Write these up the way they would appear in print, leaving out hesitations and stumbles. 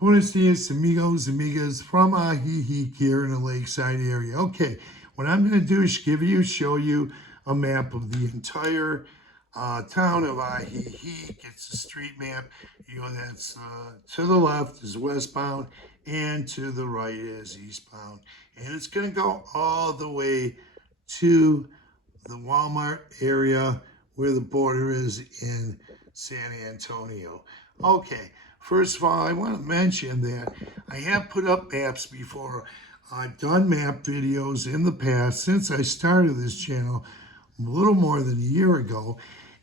Buenos dias, amigos, amigas from Ajijic here in the lakeside area. Okay, what I'm going to do is show you a map of the entire town of Ajijic. It's a street map. That's to the left is westbound and to the right is eastbound. And it's going to go all the way to the Walmart area where the border is in San Antonio. Okay, first of all, I want to mention that I have put up maps before. I've done map videos in the past since I started this channel a little more than a year ago.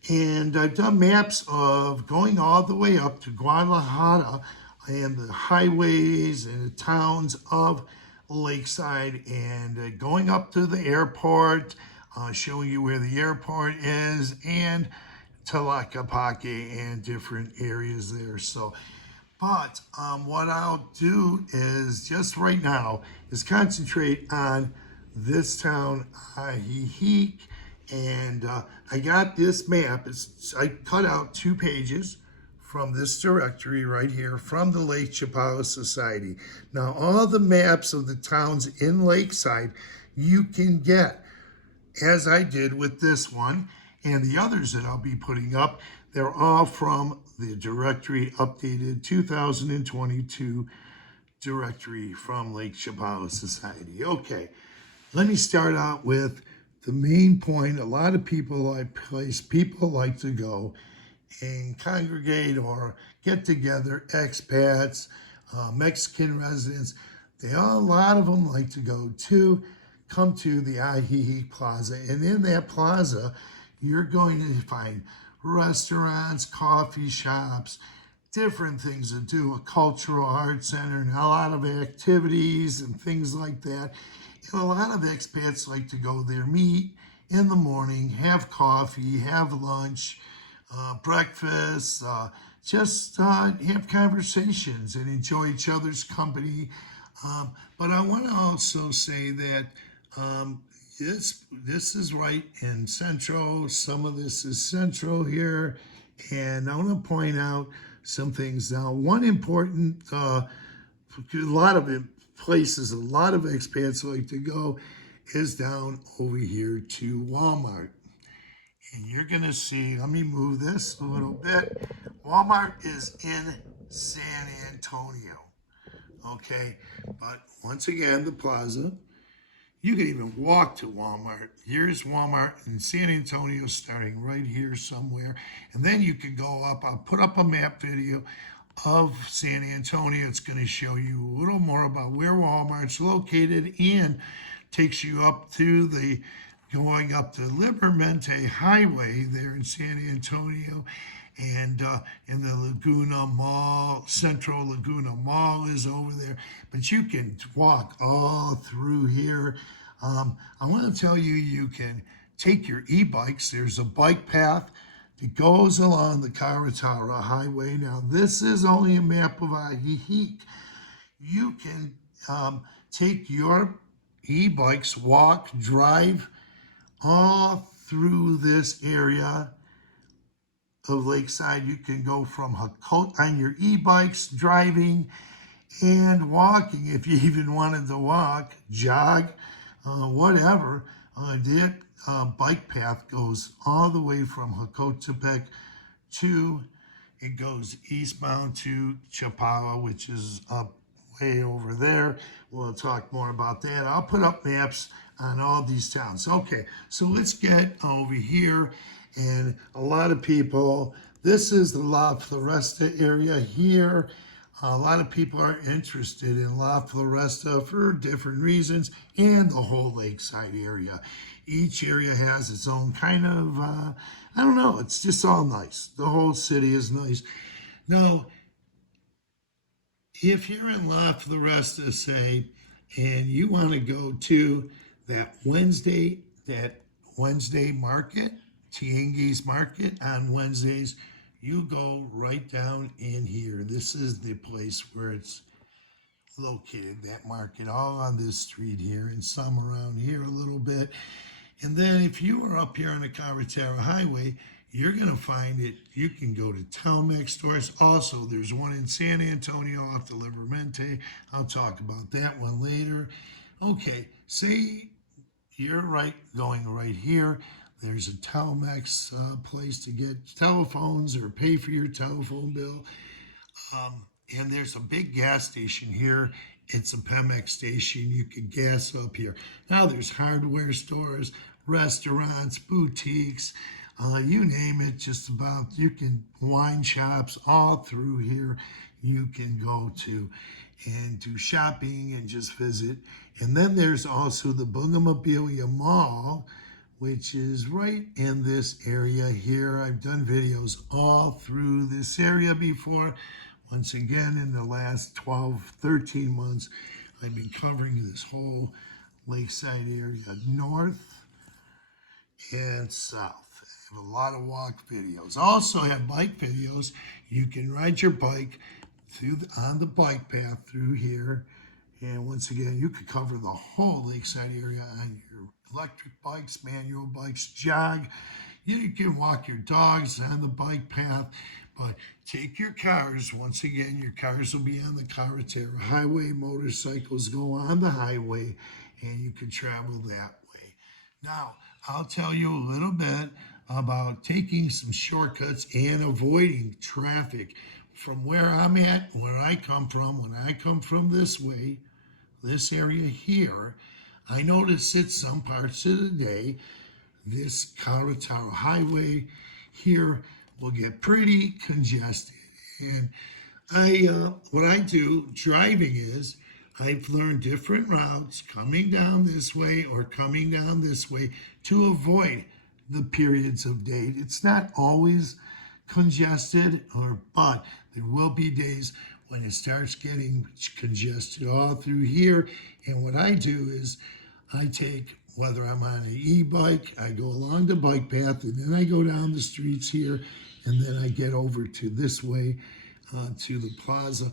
And I've done maps of going all the way up to Guadalajara and the highways and the towns of Lakeside and going up to the airport, showing you where the airport is, and Tlaquepaque and different areas there. So, but what I'll do is just right now is concentrate on this town, Ajijic, and I got this map. I cut out 2 pages from this directory right here from the Lake Chapala Society. Now, all the maps of the towns in Lakeside you can get, as I did with this one and the others that I'll be putting up. They're all from the directory updated 2022 directory from Lake Chapala Society. Okay, let me start out with the main point. A lot of people like to go and congregate or get together, expats, Mexican residents. A lot of them like to come to the Ajijic Plaza. And in that plaza, you're going to find restaurants, coffee shops, different things to do, a cultural arts center, and a lot of activities and things like that. And a lot of expats like to go there, meet in the morning, have coffee, have lunch, breakfast, just have conversations and enjoy each other's company. But I want to also say that this is right in Central. Some of this is Central here. And I want to point out some things. Now, one important, a lot of places, a lot of expats like to go is down over here to Walmart. And you're going to see, let me move this a little bit. Walmart is in San Antonio. Okay, but once again, the plaza. You can even walk to Walmart. Here's Walmart in San Antonio, starting right here somewhere. And then you can go up. I'll put up a map video of San Antonio. It's going to show you a little more about where Walmart's located and takes you up to going up to Libermente Highway there in San Antonio. And in the Laguna Mall, Central Laguna Mall is over there. But you can walk all through here. I want to tell you, you can take your e-bikes. There's a bike path that goes along the Carretera Highway. Now, this is only a map of Ajijic. You can take your e-bikes, walk, drive all through this area of Lakeside. You can go from Hakot on your e-bikes, driving and walking if you even wanted to walk, jog, whatever. That bike path goes all the way from Hakotepec it goes eastbound to Chapala, which is up way over there. We'll talk more about that. I'll put up maps on all these towns. Okay, so let's get over here. And a lot of people, this is the La Floresta area here. A lot of people are interested in La Floresta for different reasons, and the whole Lakeside area. Each area has its own kind of, I don't know, it's just all nice. The whole city is nice. Now, if you're in La Floresta, say, and you want to go to that Wednesday market, Tianguis Market on Wednesdays, you go right down in here. This is the place where it's located, that market, all on this street here, and some around here a little bit. And then if you are up here on the Carretera Highway, you're going to find it. You can go to Telmex stores. Also, there's one in San Antonio off the Livermente. I'll talk about that one later. Okay, say you're going right here. There's a Telmex place to get telephones or pay for your telephone bill. And there's a big gas station here. It's a Pemex station. You can gas up here. Now there's hardware stores, restaurants, boutiques, you name it, just about. You can wine shops all through here. You can go to and do shopping and just visit. And then there's also the Bungomabelia Mall, which is right in this area here. I've done videos all through this area before. Once again, in the last 12, 13 months, I've been covering this whole lakeside area, north and south. I have a lot of walk videos. Also have bike videos. You can ride your bike on the bike path through here. And once again, you could cover the whole lakeside area on your electric bikes, manual bikes, jog. You can walk your dogs on the bike path, but take your cars. Once again, your cars will be on the Carretera Highway. Motorcycles go on the highway, and you can travel that way. Now, I'll tell you a little bit about taking some shortcuts and avoiding traffic from where I'm at, where I come from. When I come from this way, this area here, I notice that some parts of the day, this Carretera Highway here will get pretty congested. And what I do driving is I've learned different routes coming down this way or coming down this way to avoid the periods of day. It's not always congested, but there will be days when it starts getting congested all through here. And what I do is I take, whether I'm on an e-bike, I go along the bike path, and then I go down the streets here, and then I get over to this way, to the plaza,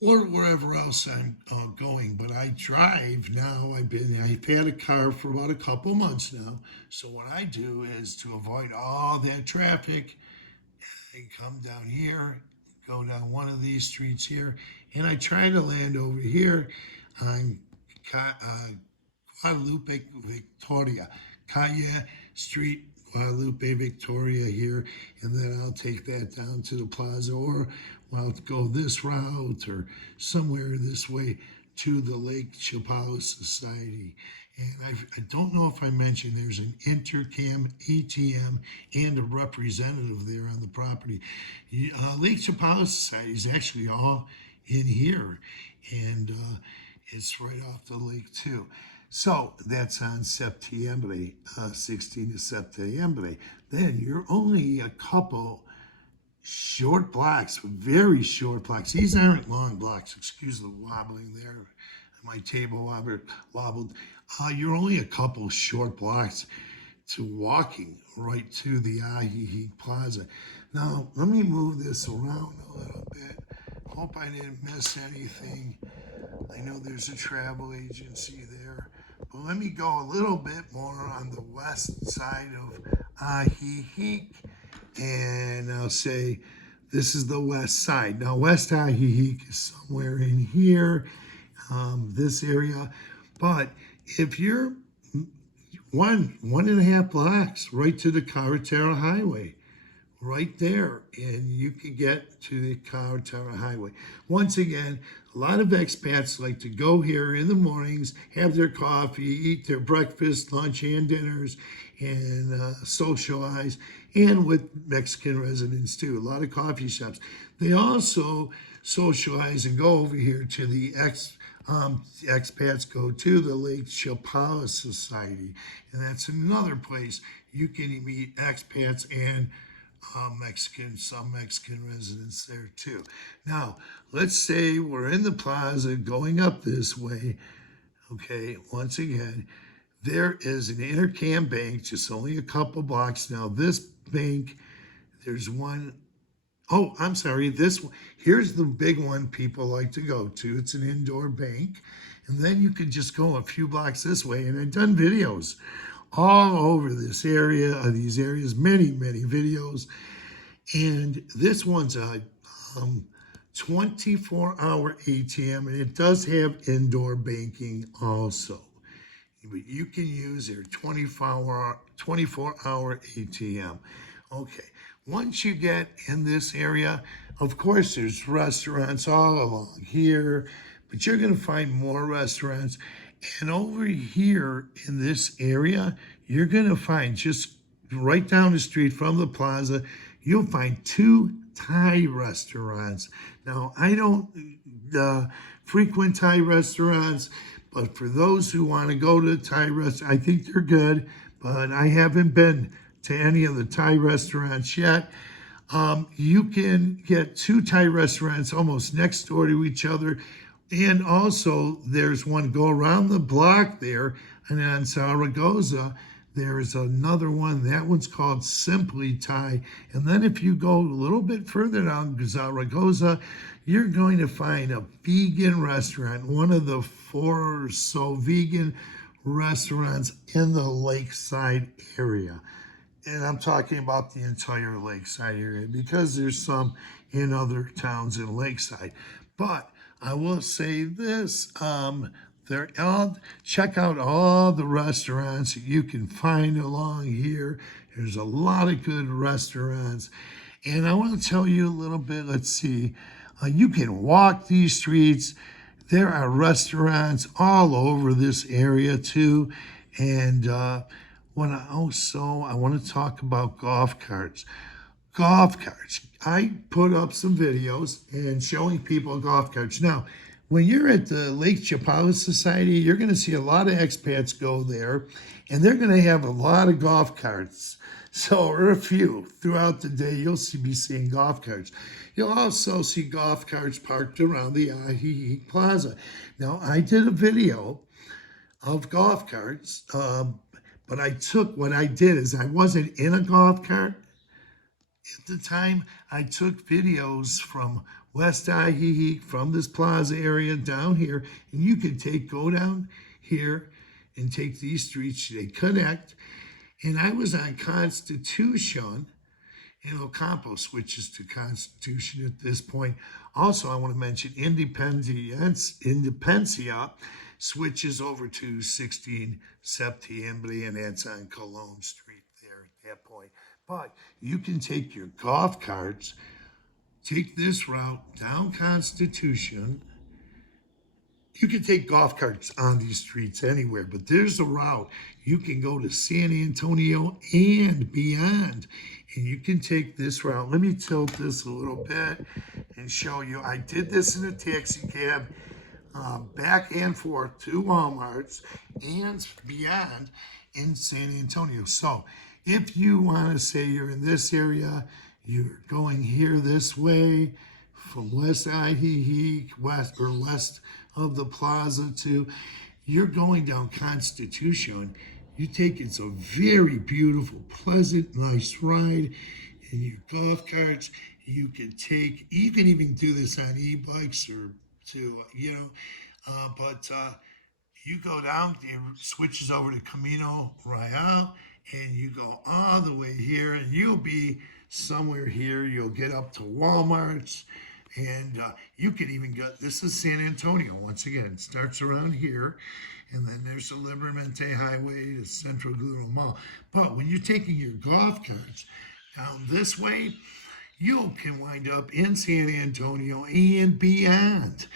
or wherever else I'm going. But I drive now. I've had a car for about a couple months now. So what I do is, to avoid all that traffic, I come down here, go down one of these streets here, and I try to land over here on Guadalupe Victoria, Calle Street, Guadalupe Victoria here, and then I'll take that down to the plaza, or I'll go this route or somewhere this way to the Lake Chapala Society. And I don't know if I mentioned there's an Intercam, ATM, and a representative there on the property. Lake Chapala Society is actually all in here, and it's right off the lake too. So that's on Septiembre, 16 of Septiembre. Then you're only a couple short blocks, very short blocks. These aren't long blocks. Excuse the wobbling there. My table wobbled. You're only a couple short blocks to walking right to the Ajijic Plaza. Now, let me move this around a little bit. Hope I didn't miss anything. I know there's a travel agency there. But let me go a little bit more on the west side of Ajijic. And I'll say this is the west side. Now, West Ajijic is somewhere in here, this area. But if you're 1.5 blocks right to the Carretera Highway, right there, and you can get to the Carretera Highway. Once again, a lot of expats like to go here in the mornings, have their coffee, eat their breakfast, lunch, and dinners, and socialize, and with Mexican residents too. A lot of coffee shops. They also socialize and go over here to the expats go to the Lake Chapala Society, and that's another place you can meet expats and some Mexican residents there too. Now, let's say we're in the plaza going up this way. Okay, once again, there is an Intercam bank just only a couple blocks. Now, this bank, there's one. Oh, I'm sorry. This one, here's the big one people like to go to. It's an indoor bank. And then you could just go a few blocks this way. And I've done videos all over this area, these areas, many, many videos. And this one's a 24-hour ATM, and it does have indoor banking also. But you can use their 24-hour ATM. Okay, once you get in this area, of course, there's restaurants all along here, but you're going to find more restaurants. And over here in this area, you're going to find just right down the street from the plaza, you'll find 2 Thai restaurants. Now, I don't frequent Thai restaurants, but for those who want to go to Thai restaurants, I think they're good, but I haven't been to any of the Thai restaurants yet. You can get 2 Thai restaurants almost next door to each other. And also, there's one go around the block there, and on Zaragoza, there's another one. That one's called Simply Thai. And then if you go a little bit further down Zaragoza, you're going to find a vegan restaurant, one of the 4 or so vegan restaurants in the lakeside area. And I'm talking about the entire lakeside area because there's some in other towns in lakeside. But I will say this, check out all the restaurants that you can find along here. There's a lot of good restaurants. And I want to tell you a little bit, let's see, you can walk these streets. There are restaurants all over this area too. And I want to talk about golf carts. Golf carts. I put up some videos and showing people golf carts. Now, when you're at the Lake Chapala Society, you're going to see a lot of expats go there, and they're going to have a lot of golf carts. So, or a few throughout the day, you'll be seeing golf carts. You'll also see golf carts parked around the Ajijic Plaza. Now, I did a video of golf carts, but what I did is I wasn't in a golf cart at the time. I took videos from West Ajijic, from this plaza area down here, and you can go down here and take these streets, they connect. And I was on Constitution and Ocampo switches to Constitution at this point. Also, I want to mention Independencia switches over to 16 Septiembre, and that's on Cologne Street there at that point. But you can take your golf carts, take this route down Constitution. You can take golf carts on these streets anywhere, but there's a route. You can go to San Antonio and beyond, and you can take this route. Let me tilt this a little bit and show you. I did this in a taxi cab, back and forth to Walmart's and beyond in San Antonio. So if you want to say you're in this area, you're going here this way from West Ajijic, west of the plaza you're going down Constitution. It's a very beautiful, pleasant, nice ride in your golf carts. You can even do this on e-bikes or but you go down, it switches over to Camino Real, and you go all the way here, and you'll be somewhere here. You'll get up to Walmart's, and you can even this is San Antonio. Once again, it starts around here, and then there's the Liberamente Highway to Central Gluto Mall. But when you're taking your golf carts down this way, you can wind up in San Antonio and beyond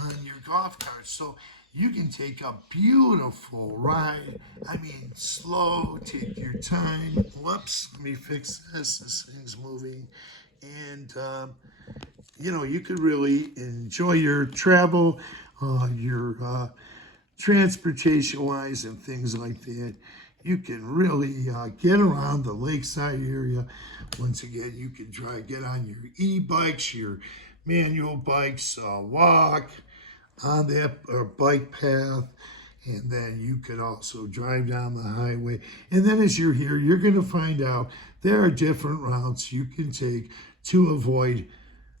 on your golf cart. So you can take a beautiful ride. I mean, slow, take your time. Whoops, let me fix this. This thing's moving. And, you could really enjoy your travel, your transportation-wise and things like that. You can really get around the lakeside area. Once again, you can get on your e-bikes, your manual bikes, walk on that bike path, and then you could also drive down the highway. And then as you're here, you're going to find out there are different routes you can take to avoid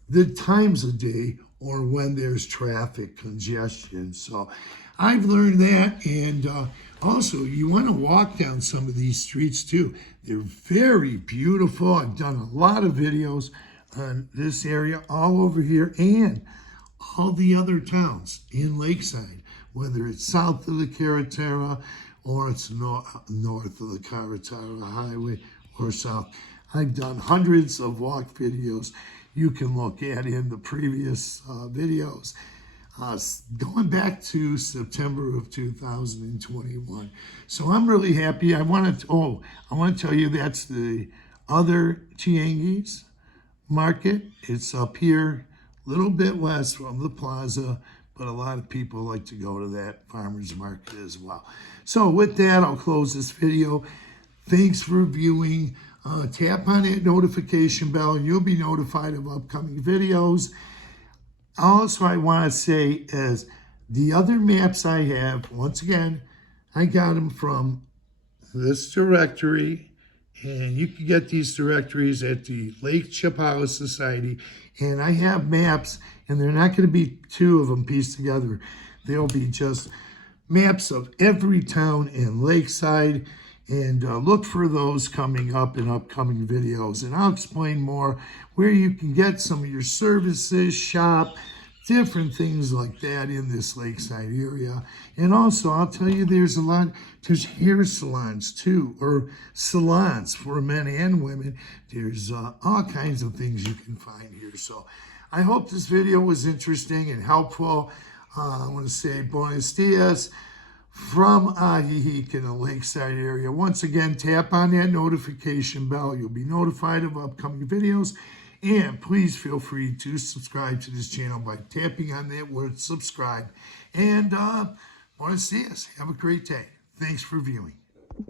the times of day or when there's traffic congestion. So I've learned that, and also you want to walk down some of these streets too. They're very beautiful. I've done a lot of videos on this area all over here and all the other towns in Lakeside, whether it's south of the Carretera or it's north of the Carretera Highway or south. I've done hundreds of walk videos you can look at in the previous videos. Going back to September of 2021. So I'm really happy. I want to tell you that's the other Tianguis market. It's up here, a little bit west from the plaza, but a lot of people like to go to that farmer's market as well. So with that, I'll close this video. Thanks for viewing. Tap on that notification bell and you'll be notified of upcoming videos. Also, I want to say is the other maps I have, once again, I got them from this directory, and you can get these directories at the Lake Chapala Society, and I have maps, and they're not going to be two of them pieced together. They'll be just maps of every town in Lakeside, and look for those coming up in upcoming videos. And I'll explain more where you can get some of your services, shop, different things like that in this Lakeside area. And also, I'll tell you, there's hair salons too, or salons for men and women. There's all kinds of things you can find here. So I hope this video was interesting and helpful. I want to say buenos dias from Ajijic in the Lakeside area. Once again, tap on that notification bell. You'll be notified of upcoming videos. And please feel free to subscribe to this channel by tapping on that word subscribe. And buenos dias. Have a great day. Thanks for viewing.